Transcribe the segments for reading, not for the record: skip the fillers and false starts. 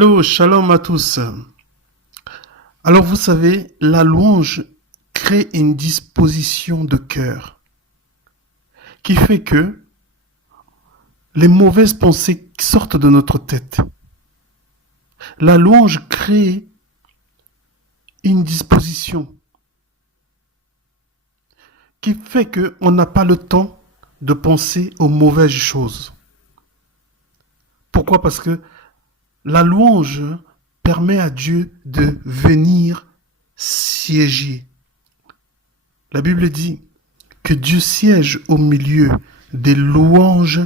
Hello, shalom à tous. Alors vous savez, la louange crée une disposition de cœur qui fait que les mauvaises pensées sortent de notre tête. La louange crée une disposition qui fait qu'on n'a pas le temps de penser aux mauvaises choses. Pourquoi? Parce que la louange permet à Dieu de venir siéger. La Bible dit que Dieu siège au milieu des louanges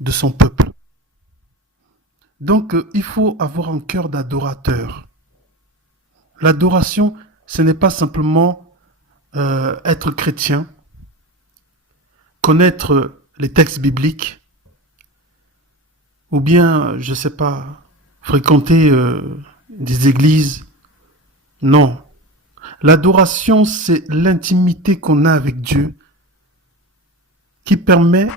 de son peuple. Donc, il faut avoir un cœur d'adorateur. L'adoration, ce n'est pas simplement être chrétien, connaître les textes bibliques, ou bien, je ne sais pas, fréquenter des églises. Non. L'adoration, c'est l'intimité qu'on a avec Dieu qui permet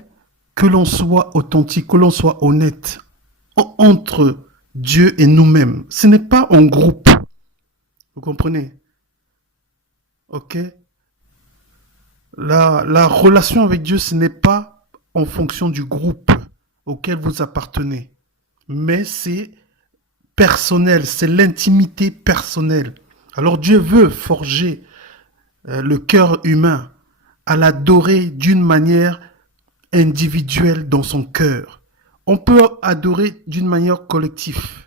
que l'on soit authentique, que l'on soit honnête entre Dieu et nous-mêmes. Ce n'est pas en groupe. Vous comprenez? Ok? La relation avec Dieu, ce n'est pas en fonction du groupe auquel vous appartenez, mais c'est personnel, c'est l'intimité personnelle. Alors Dieu veut forger le cœur humain à l'adorer d'une manière individuelle dans son cœur. On peut adorer d'une manière collective,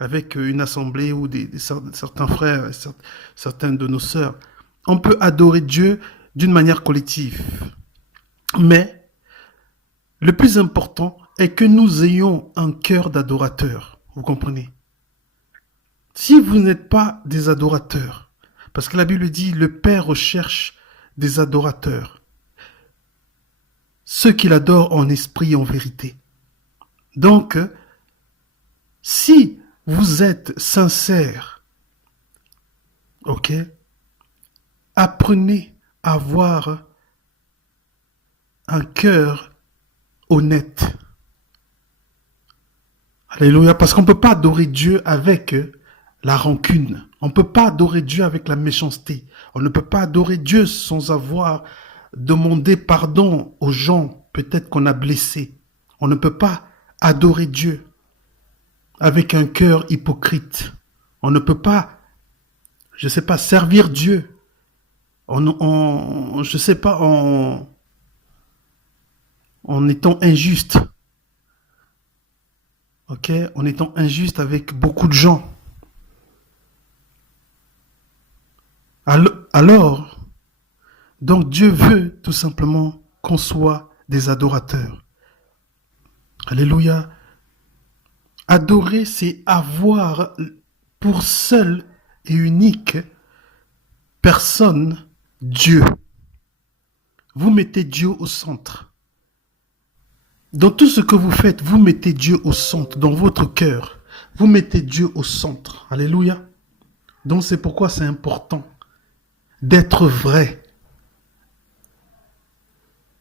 avec une assemblée ou certains frères, certains de nos sœurs. On peut adorer Dieu d'une manière collective. Mais le plus important est que nous ayons un cœur d'adorateur. Vous comprenez? Si vous n'êtes pas des adorateurs, parce que la Bible dit, le Père recherche des adorateurs, ceux qui l'adorent en esprit et en vérité. Donc, si vous êtes sincère, ok, apprenez à avoir un cœur honnête. Alléluia, parce qu'on ne peut pas adorer Dieu avec la rancune. On ne peut pas adorer Dieu avec la méchanceté. On ne peut pas adorer Dieu sans avoir demandé pardon aux gens peut-être qu'on a blessés. On ne peut pas adorer Dieu avec un cœur hypocrite. On ne peut pas, je ne sais pas, servir Dieu je ne sais pas, en étant injuste. Ok, en étant injuste avec beaucoup de gens. Alors, donc Dieu veut tout simplement qu'on soit des adorateurs. Alléluia. Adorer, c'est avoir pour seul et unique personne Dieu. Vous mettez Dieu au centre. Dans tout ce que vous faites, vous mettez Dieu au centre, dans votre cœur. Vous mettez Dieu au centre. Alléluia. Donc c'est pourquoi c'est important d'être vrai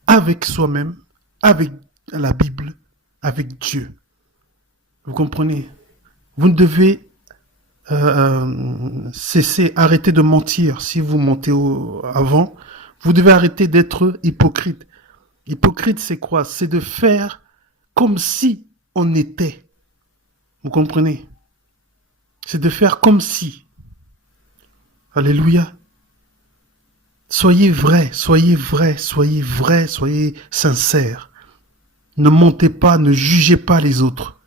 avec soi-même, avec la Bible, avec Dieu. Vous comprenez? Vous ne devez arrêter de mentir. Si vous mentez avant, vous devez arrêter d'être hypocrite. Hypocrite, c'est quoi? C'est de faire comme si on était. Vous comprenez? C'est de faire comme si. Alléluia. Soyez vrai, soyez vrai, soyez vrai, soyez sincère. Ne mentez pas, ne jugez pas les autres.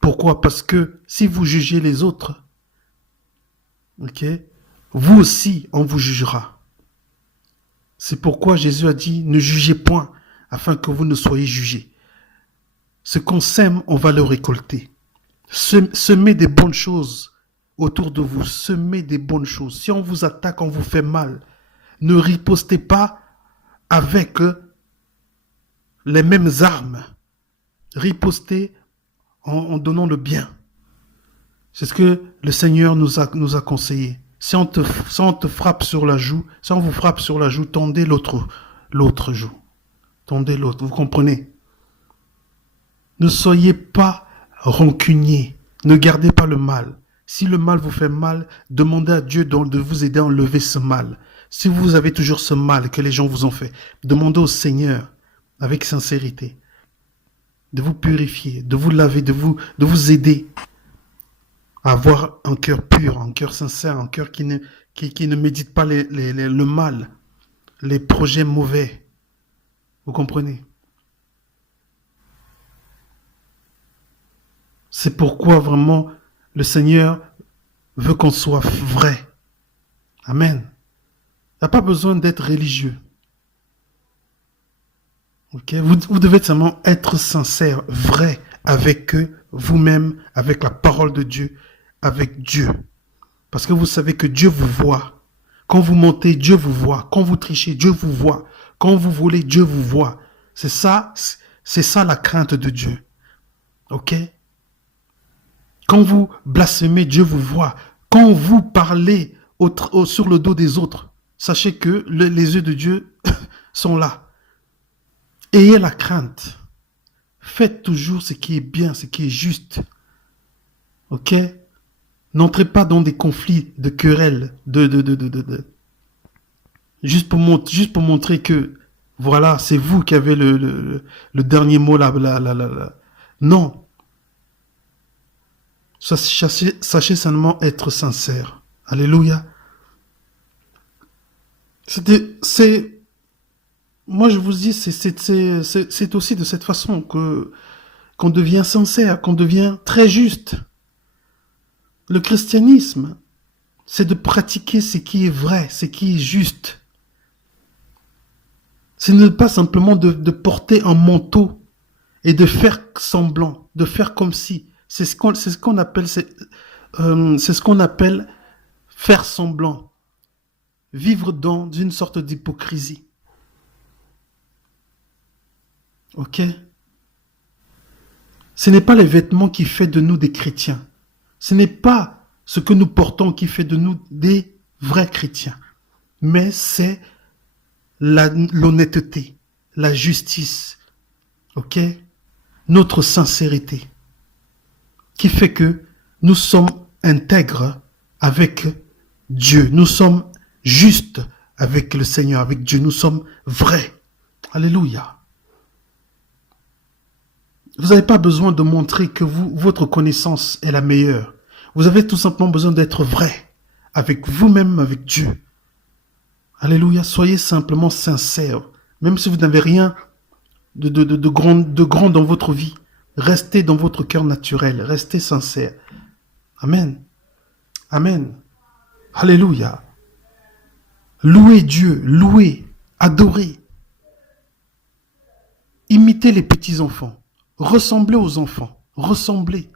Pourquoi? Parce que si vous jugez les autres, ok, vous aussi, on vous jugera. C'est pourquoi Jésus a dit, ne jugez point, afin que vous ne soyez jugés. Ce qu'on sème, on va le récolter. Semez des bonnes choses autour de vous, semez des bonnes choses. Si on vous attaque, on vous fait mal, ne ripostez pas avec les mêmes armes. Ripostez en donnant le bien. C'est ce que le Seigneur nous a conseillé. Si on te frappe sur la joue, si on vous frappe sur la joue, tendez l'autre joue. Tendez l'autre, vous comprenez? Ne soyez pas rancuniers. Ne gardez pas le mal. Si le mal vous fait mal, demandez à Dieu de vous aider à enlever ce mal. Si vous avez toujours ce mal que les gens vous ont fait, demandez au Seigneur, avec sincérité, de vous purifier, de vous laver, de vous aider à avoir un cœur pur, un cœur sincère, un cœur qui ne médite pas le mal, les projets mauvais. Vous comprenez? C'est pourquoi vraiment le Seigneur veut qu'on soit vrai. Amen. Il n'y a pas besoin d'être religieux. Okay? Vous devez seulement être sincère, vrai avec vous-même, avec la parole de Dieu, avec Dieu. Parce que vous savez que Dieu vous voit. Quand vous mentez, Dieu vous voit. Quand vous trichez, Dieu vous voit. Quand vous volez, Dieu vous voit. C'est ça la crainte de Dieu. Ok? Quand vous blasphémez, Dieu vous voit. Quand vous parlez sur le dos des autres, sachez que les yeux de Dieu sont là. Ayez la crainte. Faites toujours ce qui est bien, ce qui est juste. Ok? N'entrez pas dans des conflits, de querelles, juste pour montrer que, voilà, c'est vous qui avez le dernier mot là. Non. Sachez seulement être sincère. Alléluia. Moi je vous dis, c'est aussi de cette façon qu'on devient sincère, qu'on devient très juste. Le christianisme, c'est de pratiquer ce qui est vrai, ce qui est juste. C'est ne pas simplement de porter un manteau et de faire semblant, de faire comme si. C'est ce qu'on appelle, c'est ce qu'on appelle faire semblant, vivre dans une sorte d'hypocrisie. Ok? Ce n'est pas les vêtements qui fait de nous des chrétiens. Ce n'est pas ce que nous portons qui fait de nous des vrais chrétiens. Mais c'est l'honnêteté, la justice, ok? Notre sincérité, qui fait que nous sommes intègres avec Dieu. Nous sommes justes avec le Seigneur, avec Dieu. Nous sommes vrais. Alléluia. Vous n'avez pas besoin de montrer que votre connaissance est la meilleure. Vous avez tout simplement besoin d'être vrai avec vous-même, avec Dieu. Alléluia. Soyez simplement sincères. Même si vous n'avez rien de grand dans votre vie, restez dans votre cœur naturel. Restez sincère. Amen. Amen. Alléluia. Louez Dieu. Louez. Adorez. Imitez les petits-enfants. Ressemblez aux enfants. Ressemblez.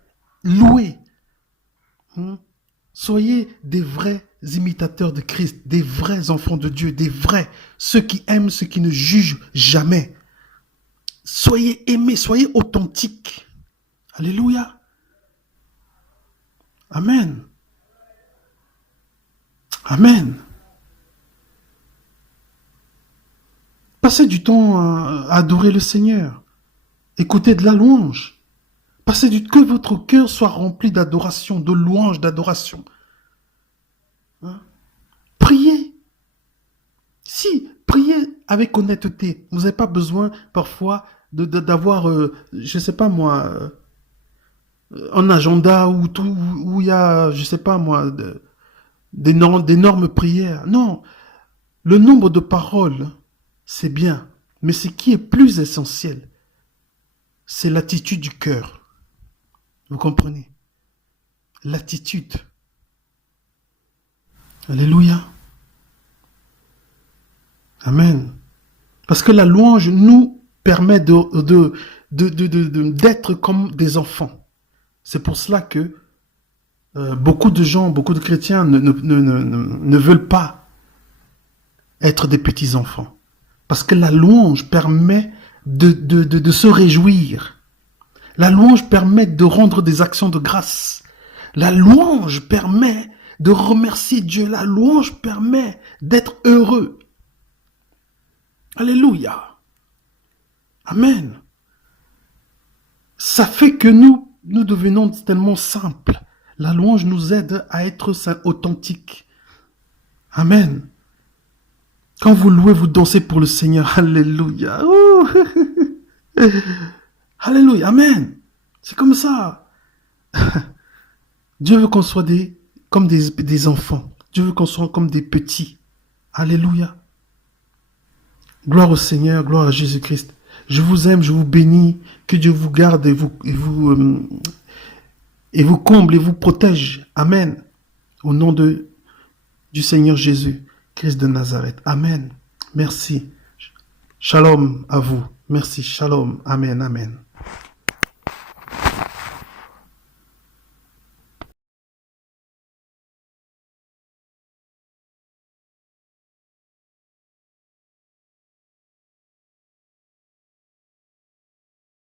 Louez. Soyez des vrais imitateurs de Christ, des vrais enfants de Dieu, des vrais, ceux qui aiment, ceux qui ne jugent jamais. Soyez aimés, soyez authentiques. Alléluia. Amen. Amen. Passez du temps à adorer le Seigneur. Écoutez de la louange. Que votre cœur soit rempli d'adoration, de louange, d'adoration. Hein? Priez. Si, priez avec honnêteté. Vous n'avez pas besoin parfois d'avoir, je ne sais pas moi, un agenda où il y a, je ne sais pas moi, d'énormes prières. Non, le nombre de paroles, c'est bien. Mais ce qui est plus essentiel, c'est l'attitude du cœur. Vous comprenez? L'attitude. Alléluia. Amen. Parce que la louange nous permet d'être comme des enfants. C'est pour cela que beaucoup de gens, beaucoup de chrétiens ne veulent pas être des petits-enfants. Parce que la louange permet de se réjouir. La louange permet de rendre des actions de grâce. La louange permet de remercier Dieu. La louange permet d'être heureux. Alléluia. Amen. Ça fait que nous nous devenons tellement simples. La louange nous aide à être authentiques. Amen. Quand vous louez, vous dansez pour le Seigneur. Alléluia. Oh. Alléluia. Amen. C'est comme ça. Dieu veut qu'on soit comme des enfants. Dieu veut qu'on soit comme des petits. Alléluia. Gloire au Seigneur, gloire à Jésus-Christ. Je vous aime, je vous bénis. Que Dieu vous garde et vous comble et vous protège. Amen. Au nom du Seigneur Jésus, Christ de Nazareth. Amen. Merci. Shalom à vous. Merci. Shalom. Amen. Amen.